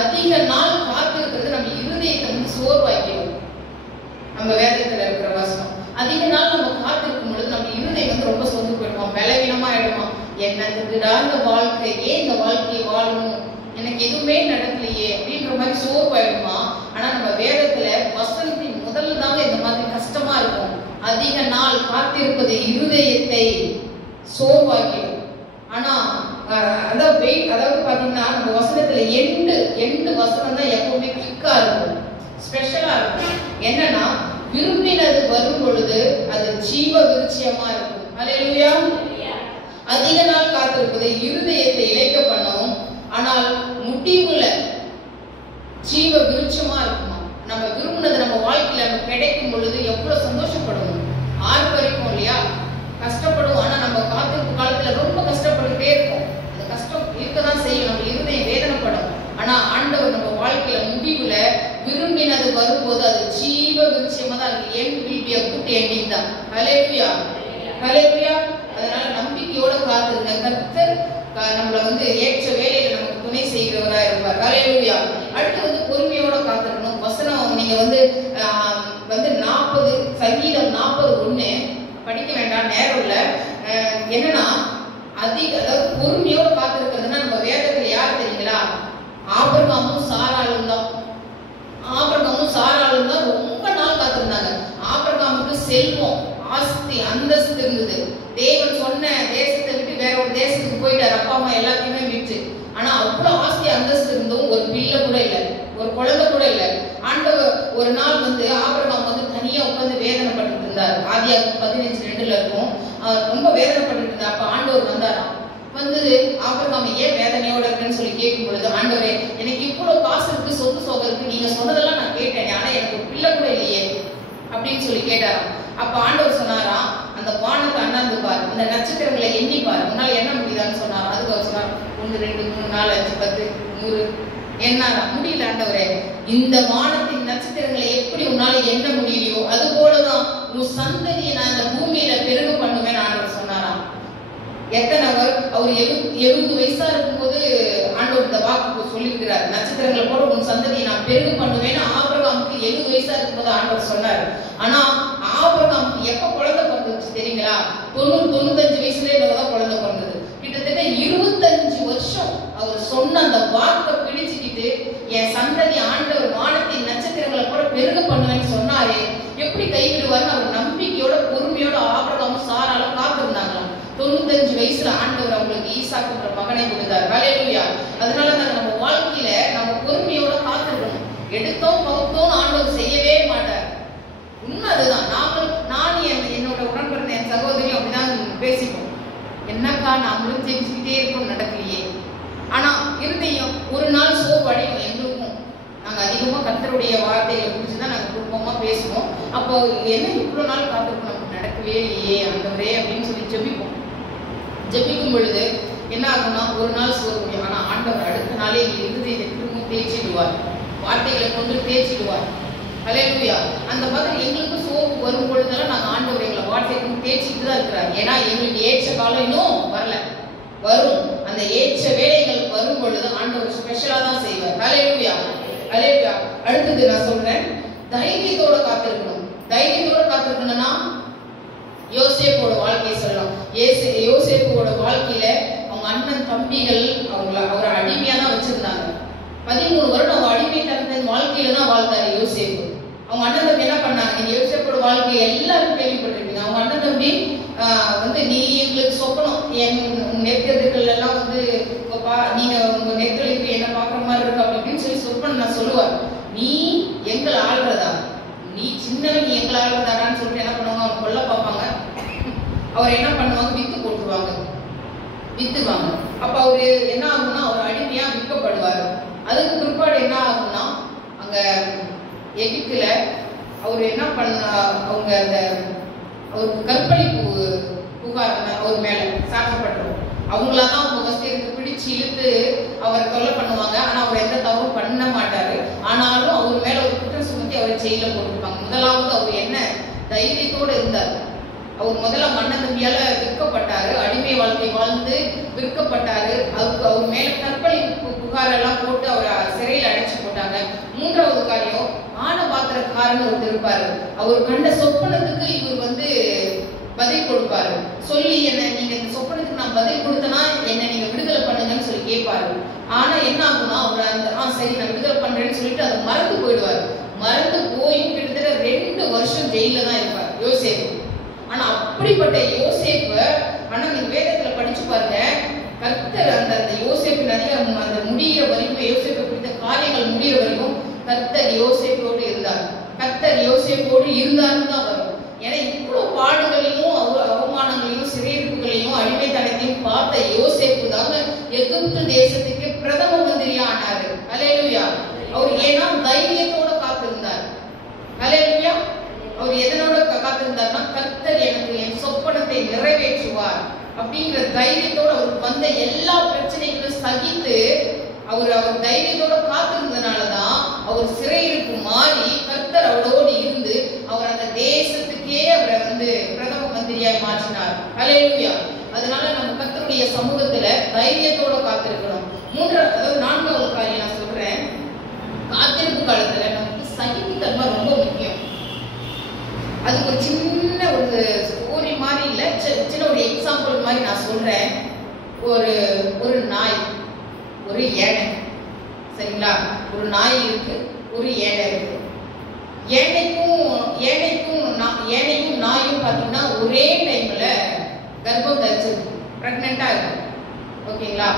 அதிக நாள் காத்திருக்கிறது நம்ம இருதயத்தை சோர்வாக்கிடும். நம்ம வேதத்துல இருக்கிற வசனம், அதிக நாள் நம்ம காத்திருக்கும் பொழுது நம்ம இருதயம் ரொம்ப சோர்ந்து போயிடுவோம், பலவீனமா ஆயிடுவோம். என்னதுடா இந்த வாழ்க்கை, ஏன் இந்த வாழ்க்கையை வாழணும், எனக்கு எதுவுமே நடக்கலையே அப்படின்ற மாதிரி சோர்வாயிடுமா. ஆனா நம்ம வேதத்துல வசனத்தின் முதல்ல தாங்க இந்த மாதிரி கஷ்டமா இருக்கும். அதிக நாள் காத்திருப்பது இருதயத்தை சோர்வாக்கிடும். ஆனா அதாவது பாத்தீங்கன்னா நம்ம வசனத்துல எண்டு வசனம் தான் எப்பவுமே கிக்கா இருக்கும், ஸ்பெஷலா இருக்கும். என்னன்னா, விரும்பினது வரும் பொழுது அது ஜீவ விருட்சியமா இருக்கும். ஹல்லேலூயா. அதிக நாள் காத்திருப்பது இருதயத்தை இழைக்க பண்ணும், ஆனால் முடிவுல ஜீவ விருட்சமா இருக்குமா. நம்ம விரும்பினது நம்ம வாழ்க்கையில நம்ம கிடைக்கும் பொழுது எவ்வளவு சந்தோஷப்படணும், ஆர்ப்பரிப்போம் இல்லையா, கஷ்டப்படுவோம். ஆனா நம்ம காத்திருப்பு காலத்துல ரொம்ப கஷ்டப்பட்டுட்டே இருக்கும். அந்த கஷ்டம் இருக்கதான் செய்யும், நம்ம இருதயம் வேதனைப்படும். ஆனா ஆண்டவர் நம்ம வாழ்க்கையில முடிவுல விரும்பினது வரும்போது அது ஜீவ விருட்சமா தான் இருக்கு. End will be a good ending தான். ஹல்லேலூயா, ஹல்லேலூயா. அதனால நம்பிக்கையோட காத்துருங்க. கர்த்தர் நம்மள ஏற்ற வேலையில நமக்கு துணை செய்கிறவரா இருப்பார். ஹல்லேலூயா. அடுத்து பொறுமையோட காத்திருக்கணும். வசனம் நீங்க வந்து 40 சங்கீதம் 40:1 படிக்க வேண்டாம், நேரம் இல்ல. என்னன்னா அதாவது பொறுமையோட காத்திருக்கிறதுனா நம்ம வேதத்துல யார் தெரியுங்களா? ஆபிரகாமும் சாராளும் தான். ஆபிரகாமும் சாராளும் தான் ரொம்ப நாள் காத்திருந்தாங்க. ஆபிரகாமுக்கு செல்வம், ஆஸ்தி, அந்தஸ்து இருந்தது. தேவன் சொன்ன தேசத்தை விட்டு வேற ஒரு தேசத்துக்கு போயிட்டார், அப்பா அம்மா எல்லாத்தையுமே விட்டு. ஆனா அவ்வளவு ஆஸ்தி அந்தஸ்து இருந்தும் ஒரு பிள்ளை கூட இல்லை, ஒரு குழந்தை கூட இல்லை. ஆண்டவர் ஒரு நாள் வந்து ஆபிரகாம் வந்து தனியா உட்கார்ந்து வேதனைப்பட்டு இருந்தார். ஆதியாகமம் 15:2 இருக்கும். ரொம்ப வேதனைப்பட்டு இருந்தார். அப்ப ஆண்டவர் வந்தாராம். வந்து ஆபிரகாம் ஏன் வேதனையோட இருக்குன்னு சொல்லி கேட்கும் பொழுது, ஆண்டவரே எனக்கு இவ்வளவு காசு இருக்கு, சொத்து சோகம் இருக்கு, நீங்க சொன்னதெல்லாம் நான் கேட்டேன், ஆனா எனக்கு ஒரு பிள்ளை கூட இல்லையே அப்படின்னு சொல்லி கேட்டாராம். அப்ப ஆண்டவர் சொன்னாராம், அந்த வானத்தை அண்ணாந்து பாரு, அந்த நட்சத்திரங்களை எண்ணி பாரு, உன்னால என்ன முடியுதான்னு சொன்னார். அதுக்கு அவர் சொன்னார், 1 2 3 4 5 10 100 என்னாரா? முடியல ஆண்டவரே, இந்த வானத்தின் நட்சத்திரங்களை எப்படி உன்னால எண்ண முடியலையோ அது போலதான் உன் சந்ததியை நான் இந்த பூமியில பெருக பண்ணுவேன் ஆண்டவர் சொன்னாராம். எத்தனை அவர் 70 வயசா இருக்கும்போது ஆண்டவர் இந்த வாக்கு சொல்லியிருக்கிறார், நட்சத்திரங்களை போல உன் சந்ததியை நான் பெருக பண்ணுவேன்னு. ஆபிரகாமுக்கு 70 வயசா இருக்கும்போது ஆண்டவர் சொன்னார். ஆனா ஆபிரகாமுக்கு எப்ப குழந்தை பிறந்துச்சு தெரியுங்களா? 90-95 வயசுல தான் குழந்தை பிறந்தது. கிட்டத்தட்ட 25 வருஷம் அவர் சொன்ன அந்த வாக்கை பிடிச்சுக்கிட்டு, என் சந்ததி ஆண்டவர் வானத்தின் நட்சத்திரங்களை கூட பெருக பண்ணுவேன்னு சொன்னாரே, எப்படி கைவிடுவார்னு அவர் நம்பிக்கையோட பொறுமையோட ஆபிரகாமும் சாராலும் காத்திருந்தாங்களாம். 95 வயசுல ஆண்டவர் அவங்களுக்கு ஈசாக்குன்ற மகனை கொடுத்தார். ஹல்லேலூயா. அதனாலதான் நம்ம வாழ்க்கையில நம்ம பொறுமையோட காத்திருக்கணும். எடுத்தோம் பகுத்தோம் ஆண்டவர் செய்யவே மாட்டார். உண்மை அதுதான். நானும் என்னோட உடன்பிறந்த என் சகோதரியும் அப்படிதான் பேசிப்போம். என்னக்கா நாமளும் ஜெயிச்சுக்கிட்டே இருக்கோம், நடக்கலையே. ஆனா இருந்தையும் ஒரு நாள் சோப்படையும் எங்களுக்கும். நாங்க அதிகமா கர்த்தருடைய வார்த்தைகளை குறிச்சுதான் நாங்க குடும்பமா பேசுவோம். அப்போ என்ன இவ்வளவு நாள் காத்திருக்கோம், நமக்கு நடக்கவே இல்லையே ஆண்டவரே அப்படின்னு சொல்லி ஜெபிப்போம். ஜெபிக்கும் பொழுது என்ன ஆகும்னா, ஒரு நாள் சோறு முடியும். ஆனா ஆண்டவர் அடுத்த நாளே எங்களுக்கு இருதயத்தை திரும்ப தேய்ச்சிடுவார், வார்த்தைகளை கொண்டு தேய்ச்சிடுவார். ஹல்லேலூயா. அந்த மாதிரி எங்களுக்கு சோப்பு வரும் பொழுதெல்லாம் நாங்க ஆண்டவர் எங்களை வார்த்தையை கொண்டு தேய்ச்சிட்டு தான் இருக்கிறார். ஏன்னா எங்களுக்கு ஏற்ற காலம் இன்னும் வரல, வரும். அந்த ஏற்ற வேலைகள் வரும் பொழுது ஆண்டவர் ஸ்பெஷலா தான் செய்வார். ஹல்லேலூயா, ஹல்லேலூயா. அடுத்தது நான் சொல்றேன், தைரியத்தோட காத்திருக்கணும். தைரியத்தோட காத்திருக்கணும்னா யோசேப்போட வாழ்க்கையை சொல்லலாம். யோசேப்போட வாழ்க்கையில அவங்க அண்ணன் தம்பிகள் அவரை அடிமையா தான் வச்சிருந்தாங்க. 13 வருடம் அவங்க அடிமைத்தனத்தின் வாழ்க்கையில தான் வாழ்ந்தாரு யோசேப்பு. அவங்க அண்ணன் தம்பி என்ன பண்ணாங்க? நீங்க யோசேப்போட வாழ்க்கையை எல்லாரும் கேள்விப்பட்டிருக்கீங்க. அவங்க அண்ணன் தம்பி வந்து, நீ எங்களுக்கு சொப்பனம், என் நெற்கதிர்கள் எல்லாம் வந்து நீங்க உங்க நெற்களுக்கு என்ன பாக்குற மாதிரி இருக்கு அப்படின்னு சொல்லி சொப்பனம் நான் சொல்லுவார். நீ எங்களை ஆள்றதா, நீ சின்னவன், நீ எங்களை ஆள்றதாடான்னு சொல்லிட்டு என்ன பண்ணுவாங்க, அவங்க கொல்ல பார்ப்பாங்க. அவர் என்ன பண்ணுவாங்க, வித்துவாங்க. அப்ப அவரு என்ன ஆகும்னா, அவர் அடிமையா விற்கப்படுவார். அதுக்கு பிற்பாடு என்ன ஆகும்னா, அங்க எகிப்துல அவர் என்ன பண்ண, அவங்க அந்த அவருக்கு கற்பழிப்பு புகார் அவர் மேல சாட்டப்பட்டிருக்கும். அவங்களாதான் அவங்க வசதிக்கு பிடிச்சு இழுத்து அவரை தொல்லை பண்ணுவாங்க. ஆனா அவர் எந்த தவறும் பண்ண மாட்டாரு. ஆனாலும் அவர் மேல ஒரு குற்றம் சுமத்தி அவரை ஜெயில போட்டுருப்பாங்க. முதலாவது அவர் என்ன தைரியத்தோட இருந்தார். அவர் முதல்ல அண்ணன் தம்பியால விற்கப்பட்டாரு, அடிமை வாழ்க்கை வாழ்ந்து விற்கப்பட்டாரு. அவர் மேல கற்பழிப்பு புகாரெல்லாம் போட்டு அவரை சிறையில் அடைச்சு போட்டாங்க. மூன்றாவது காரியம், ஆனபாத்திரக்காரன்னு ஒருத்தர் இருப்பாரு. அவர் கண்ட சொப்பனத்துக்கு இவர் வந்து பதில் கொடுப்பாரு. சொல்லி என்ன, நீங்க இந்த சொப்பனத்துக்கு நான் பதில் கொடுத்தனா என்ன நீங்க விடுதலை பண்ணுங்கன்னு சொல்லி கேட்பாரு. ஆனா என்ன ஆகும்னா, அவர் அந்த சரி நான் விடுதலை பண்றேன்னு சொல்லிட்டு அதை மறந்து போயிடுவாரு. மறந்து போய் கிட்டத்தட்ட 2 வருஷம் ஜெயில தான் இருப்பார் யோசேப்பு. ஆனா அப்படிப்பட்ட யோசேப்பு, ஆனா நீங்க வேதத்துல படிச்சு பாருங்க, கர்த்தர் அந்த யோசேப்பின் அதிகாரம் அந்த முடிகிற வரைக்கும், யோசேப்பை குறித்த காரியங்கள் முடிகிற வரைக்கும் கர்த்தர் யோசேப்போடு இருந்தார். கர்த்தர் யோசேப்போடு இருந்தாருன்னு தான் வரும். ஏன்னா இவ்வளவு பாடுகளையும் அவமானங்களையும் சிறையிருப்புகளையும் அடிமைத்தனத்தையும் பார்த்த யோசேப்பு தாங்க எகிப்து தேசத்துக்கு பிரதம மந்திரியா ஆனாரு. ஹல்லேலூயா. அவர் ஏன்னா தைரியத்தோட காத்திருந்தார். ஹல்லேலூயா. அவர் எதனோட காத்திருந்தார்னா, கர்த்தர் எனக்கு என் சொப்பனத்தை நிறைவேற்றுவார் அப்படிங்கிற தைரியத்தோட அவருக்கு வந்த எல்லா பிரச்சனைகளும் சகித்து அவர் தைரியத்தோட காத்திருந்ததுனாலதான் அவர் சிறையிருப்பு மாறி கர்த்தர் அவரோடு இருந்து அவர் அந்த தேசத்துக்கே அவரை வந்து பிரதம மந்திரியாய் மாற்றினார். ஹல்லேலூயா. அதனால நம்ம கர்த்தருடைய சமூகத்துல தைரியத்தோட காத்திருக்கணும். 4வது காரியம் நான் சொல்றேன், காத்திருப்பு காலத்துல நமக்கு தன்மை ரொம்ப முக்கியம். அதுக்கு ஒரு சின்ன ஒரு ஸ்டோரி மாதிரி இல்லை, சின்ன ஒரு எக்ஸாம்பிள் மாதிரி நான் சொல்றேன். ஒரு நாய், ஒரு யானை, சரிங்களா? ஒரு நாய் இருக்கு, ஒரு யானை இருக்கு. யானையும் நாயும் பார்த்தீங்கன்னா ஒரே டைம்ல கர்ப்பம் தரிச்சிருக்கு, பிரெக்னெண்டா இருக்கு. ஓகேங்களா?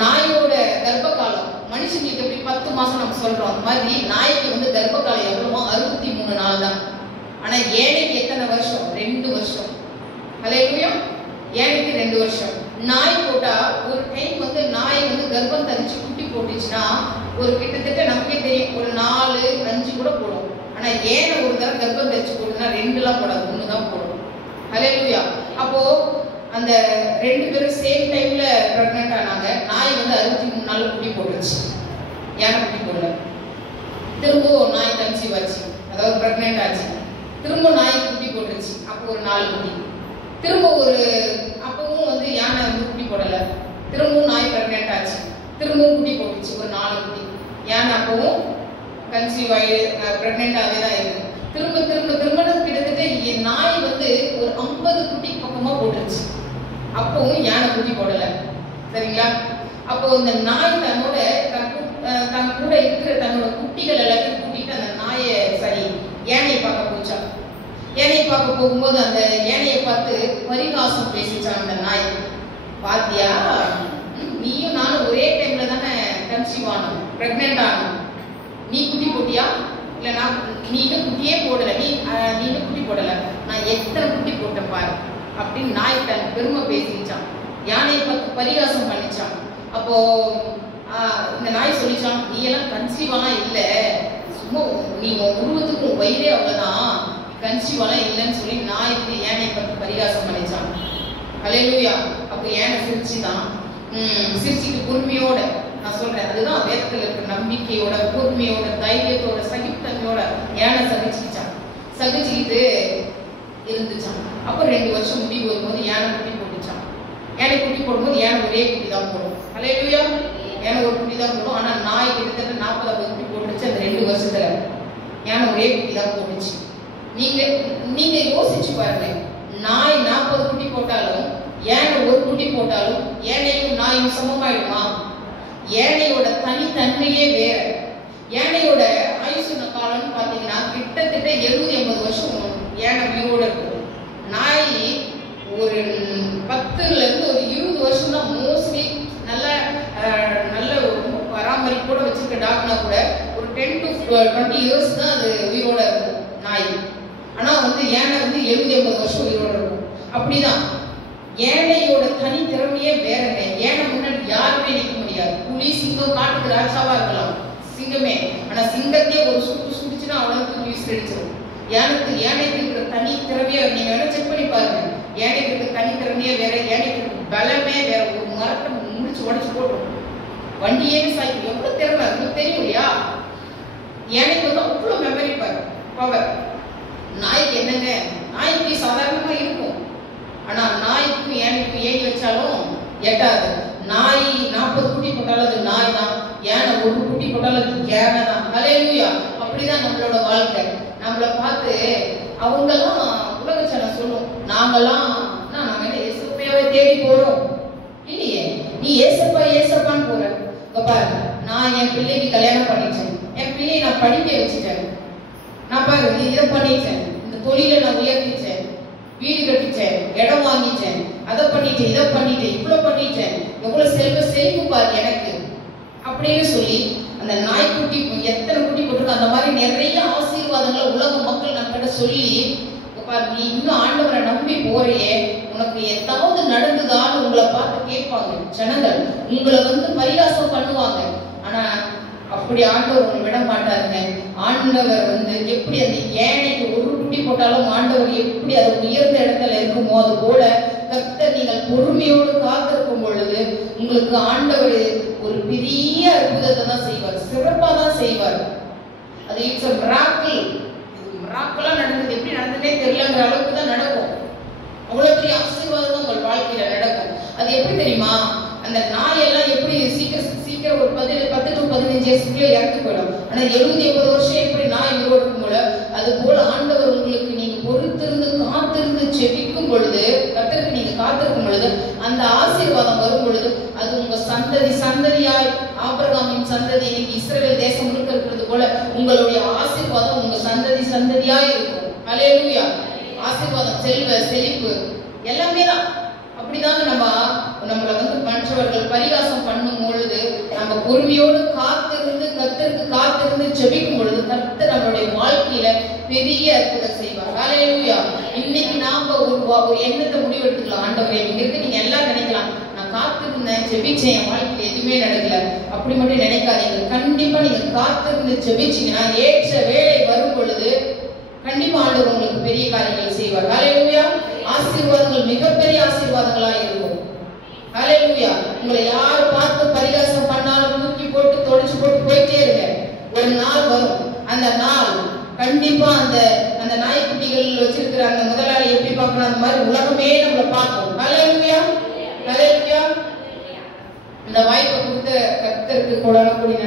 நாயோட கர்ப்ப காலம் மனுஷங்களுக்கு எப்படி 10 மாசம் நம்ம சொல்றோம், அந்த மாதிரி நாய்க்கு வந்து கர்ப்ப காலம் எவ்வளவோ 63 நாள் தான். ஆனா ஏனைக்கு எத்தனை வருஷம்? 2 வருஷம். ஹல்லேலூயா. ஏனைக்கு 2 வருஷம். நாய் போட்டா ஒரு டைம் வந்து நாய் வந்து கர்ப்பம் தரிச்சு குட்டி போட்டுச்சுன்னா ஒரு கிட்டத்தட்ட நமக்கே தெரியும் ஒரு 4, 5 கூட போடும். ஆனா ஏனை ஒரு தடவை கர்ப்பம் தரிச்சு போட்டுன்னா 2லாம் போடாது, 1 தான் போடும். ஹல்லேலூயா. அப்போ அந்த 2 பேரும் சேம் டைம்ல பிரெக்னென்ட் ஆனாங்க. நாய் வந்து 63 நாள் குட்டி போட்டுருச்சு, யானை குட்டி போடல. திரும்பவும் நாய் கன்சீவ் ஆச்சு, அதாவது பிரெக்னென்ட் ஆச்சு. திரும்ப நாய் குட்டி போட்டுருச்சு, அப்போ ஒரு 4 குட்டி. திரும்ப அப்பவும் வந்து யானை வந்து குட்டி போடல. திரும்பவும் நாய் பிரெக்னென்ட் ஆச்சு, திரும்பவும் குட்டி போட்டுச்சு, ஒரு 4 குட்டி. யானை அப்பவும் கன்சீவ் ஆகி பிரெக்னென்டாகவே தான் இருக்கு. திரும்ப கிட்டத்தட்ட நாய் வந்து ஒரு 50 குட்டி பக்கமா போட்டுருச்சு, அப்பவும் யானை குட்டி போடல. சரிங்களா? அப்போ இந்த நாய் தன் கூட இருக்கிற தன்னோட குட்டிகள் எல்லாத்தையும் கூட்டிட்டு அந்த நாயை யானையை பார்க்க போச்சா. யானையை பார்க்க போகும்போது அந்த யானையை பார்த்து பரிகாசம் பேசிச்சான் அந்த நாய். பாத்தியா, நீயும் நானும் ஒரே டைம்ல தானே கன்சீவ் ஆனோம், பிரெக்னென்ட் ஆனோம். நீ குட்டி போட்டியா? இல்ல நீ குட்டியே போடல, நீ குட்டி போடல, நான் எத்தனை குட்டி போட்டேன் பாரு அப்படின்னு நாய் தன் பெருமை பேசிச்சான். யானையை பார்த்து பரிகாசம் பண்ணிச்சான். அப்போ இந்த நாய் சொல்லிச்சான், நீ எல்லாம் கன்சீவாலாம் இல்ல, சும்மா நீ உருவத்துக்கும் வயிறே அவ்வளவுதான், கன்சீவாலாம் இல்லைன்னு சொல்லி நாய் வந்து யானையை பார்த்து பரிகாசம் பண்ணிச்சான். ஹல்லேலூயா. அப்போ யானை சிரிச்சுதான், சிரிச்சுட்டு பொறுமையோட, நான் சொல்றேன் அதுதான் வேதத்துல இருக்கிற நம்பிக்கையோட, பொறுமையோட, தைரியத்தோட, சகிப்புத்தன்மையோட யானை சகிச்சுக்கிட்டு இருந்துச்சான். அப்போ 2 வருஷம் முடிவு வரும்போது யானை குட்டி போட்டுச்சான். யானை குட்டி போடும்போது யானை ஒரே குட்டி தான் போடும். ஹல்லேலூயா. யானை ஒரு குட்டி தான் போடும். ஆனா நாய் கிட்டத்தட்ட 40 குட்டி போட்டுச்சு அந்த 2 வருஷத்துல. யானை ஒரே குட்டி தான் போட்டுச்சு. நீங்க யோசிச்சு பாருங்க, நாய் 40 குட்டி போட்டாலும் யானை ஒரு குட்டி போட்டாலும் யானையும் நாயும் சமமாயிடுமா? யானையோட தனித்தன்மையே வேற. யானையோட ஆயுசு காலம்னு பாத்தீங்கன்னா கிட்டத்தட்ட 70-80 வருஷம் யானை உயிரோட இருக்கும். நாய் ஒரு 10ல இருந்து ஒரு 20 வருஷம் தான் மோஸ்ட்லி. நல்ல பராமரிப்போட வச்சிருக்க டாக்னா கூட ஒரு 10 to 20 இயர்ஸ் தான் அது உயிரோட இருக்கும் நாய். ஆனா வந்து யானை வந்து 70-80 வருஷம் உயிரோட இருக்கும். அப்படிதான் யானையோட தனி திறமையே வேறங்க. யானை முன்னாடி யாருமே நிற்க முடியாது. புலி, சிங்கம் காட்டுக்கு ராஜாவா இருக்கலாம் சிங்கமே, ஆனா சிங்கத்தையே ஒரு சுட்டுச்சுன்னா அவ்வளவுக்கு விசிலடிச்சிடும். யானைக்கு இருக்கிற தனி திறமையே நீங்க வேணா செக் பண்ணி பாருங்க. யானைக்கு இருக்கிற தனி திறமையே வேற, யானைக்கு இருக்கிற பலமே வேற. ஒரு மரத்தை முடிச்சு உடச்சு போட்டுரும், வண்டியே சாய்க்கும். எவ்வளவு திறமை உங்களுக்கு தெரியும் இல்லையா? யானைக்கு வந்து அவ்வளவு மெமரி பவர். நாய்க்கு என்னங்க, நாய்க்கு சாதாரணமா இருக்கும், ஆனா நாய்க்கும் யானைக்கும் ஏறி வச்சாலும் எட்டாது. நாய் 40 குட்டி போட்டாலும் அது நாய் தான், யானை 1 குட்டி போட்டாலும் அது யானை தான். ஹல்லேலூயா. அப்படிதான் நம்மளோட வாழ்க்கை. நம்மளை பார்த்து அவங்கெல்லாம் உலக சேனல் சொல்லும், நாங்கெல்லாம் நாங்க என்ன ஏசப்பையாவே தேடி போறோம் இல்லையே. நீ ஏசப்பான்னு போற. பாரு, நான் என் பிள்ளைக்கு கல்யாணம் பண்ணிட்டேன், என் பிள்ளையை நான் படிக்க வச்சுட்டேன், நான் பாரு இதை பண்ணிட்டேன், இந்த தொழிலை நான் உயர்த்திட்டேன், வீடு கட்டிட்டேன், இடம் வாங்கிட்டேன், அதை பண்ணிட்டேன், இதை பண்ணிட்டேன், இவ்வளவு பண்ணிட்டேன், எவ்வளவு செல்வம் பாரு எனக்கு அப்படின்னு சொல்லி அந்த நாய்க்குட்டி எத்தனை குட்டி போட்டிருக்கோம், அந்த மாதிரி நிறைய ஆசீர்வாதங்களை உலக மக்கள் நம்ம கிட்ட சொல்லி, பாரு நீ இன்னும் ஆண்டவரை நம்பி போறியே, உனக்கு ஏதாவது நடந்துதான்னு உங்களை பார்த்து கேட்பாங்க ஜனங்கள், உங்களை வந்து பரிகாசம் பண்ணுவாங்க. ஆனா அப்படி ஆண்டவர் உங்களை விட மாட்டாருங்க. ஆண்டவர் வந்து எப்படி அந்த யானைக்கு 1 குட்டி போட்டாலும் ஆண்டவர் எப்படி அது உயர்ந்த இடத்துல இருக்குமோ, அது போல கர்த்தர் நீங்கள் பொறுமையோடு காத்திருக்கும் பொழுது உங்களுக்கு ஆண்டவர் ஒரு பெரிய அற்புதத்தை தான் செய்வார், சிறப்பா தான் செய்வார். அது இட்ஸ் a miracle. மிராக்கிளா நடந்தது, எப்படி நடந்ததே தெரியலங்கிற அளவுக்கு தான் நடக்கும். அவ்வளவு பெரிய ஆசீர்வாதம் உங்கள் வாழ்க்கையில நடக்கும். அது எப்படி தெரியுமா? அந்த நாயெல்லாம் எப்படி சீக்கிரம் ஒரு 10 to 15 இயர்ஸ்க்குள்ளே இறந்து போயிடும். ஆனா 70-80 வருஷம் எப்படி நாய் உயிரோடு போல, அது போல ஆண்டவர் உங்களுக்கு நீங்க பொறுத்திருந்து காத்திருந்து செபிக்கும் பொழுது, கர்த்தருக்கு நீங்க காத்திருக்கும் பொழுது அந்த ஆசீர்வாதம் வரும் பொழுது அது உங்க சந்ததி சந்ததியாய், ஆபிரகாமின் சந்ததி இன்னைக்கு இஸ்ரவேல் தேசம் முழுக்க இருக்கிறது போல உங்களுடைய ஆசீர்வாதம் உங்க சந்ததி சந்ததியாய் இருக்கும். ஹல்லேலூயா. ஆசீர்வாதம், செல்வ செழிப்பு எல்லாமே தான். அப்படிதாங்க நம்மளை மற்றவர்கள் பரிகாசம் பண்ணும் பொழுது நம்ம பொறுமையோடு காத்திருந்து கர்த்தருக்கு காத்திருந்து ஜெபிக்கும் பொழுது கர்த்தர் நம்மளுடைய வாழ்க்கையில பெரிய அற்புதம் செய்வார். ஹல்லேலூயா. இன்னைக்கு நாம ஒரு எண்ணத்தை முடிவெடுத்துக்கலாம். ஆண்டவரே, நீங்க எல்லாம் நினைக்கலாம், நான் காத்திருந்தேன் ஜெபிச்சேன், என் வாழ்க்கையில எதுவுமே நடக்கல, அப்படி மட்டும் நினைக்காதீங்க. கண்டிப்பா நீங்க காத்திருந்து ஜெபிச்சீங்கன்னா ஏற்ற வேலை வரும் பொழுது கண்டிப்பா ஆண்டவர் உங்களுக்கு பெரிய காரியங்கள் செய்வார். ஹல்லேலூயா. ஆசீர்வாதங்கள் மிகப்பெரிய ஆசீர்வாதங்களா இருக்கும். ஹல்லேலூயா. உங்களை யார் பார்த்து பரிகாசம் பண்ணாலும் தூக்கி போட்டு தொடச்சு போட்டு போயிட்டே இருங்க. ஒரு நாள் வரும், அந்த நாள் கண்டிப்பா அந்த நாய்க்குட்டிகள் வச்சிருக்கிற அந்த முதலாளி எப்படி பார்க்கணும், அந்த மாதிரி உலகமே நம்மளை பார்க்கும். ஹல்லேலூயா. ஹல்லேலூயா. இந்த வாய்ப்பை கொடுத்த கர்த்தருக்கு கொடான கூடிய